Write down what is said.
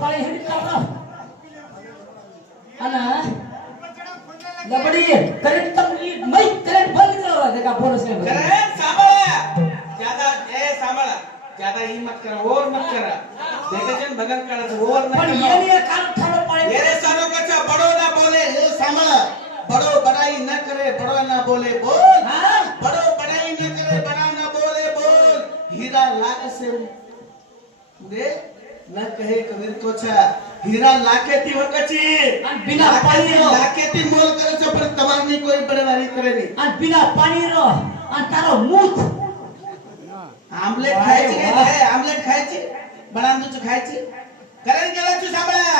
પાણી હેડી કાઢો અને લબડી કરંટ તમને મઈ કરંટ બંધ કરવા દે કા ફોન છે करंट सांभाळा ज्यादा सांभाळा ज्यादा ही मत करा और मत करा देखे जन भगत करायचं और मत પણ करा એને કામ થાળો પાણી मेरे सालों कच्चा बड़ो ना बोले ये सांभाळा बड़ो बड़ाई न करे बड़ो ना बोले बोल હા बड़ो बड़ाई न करे बड़ा ना बोले बोल हीरा लागे से दे न कहे कबीर को छा हीरा लाके ती वकची અને બિના પાણીનો લાકે તી મોલ કરે છે પણ તમારની કોઈ બરવારી કરે નહીં અને બિના પાણીનો અને તારો મૂત आमलेट खायचे काय आमलेट खायचे बनांदूच खायचे करण केला तू सांभाळा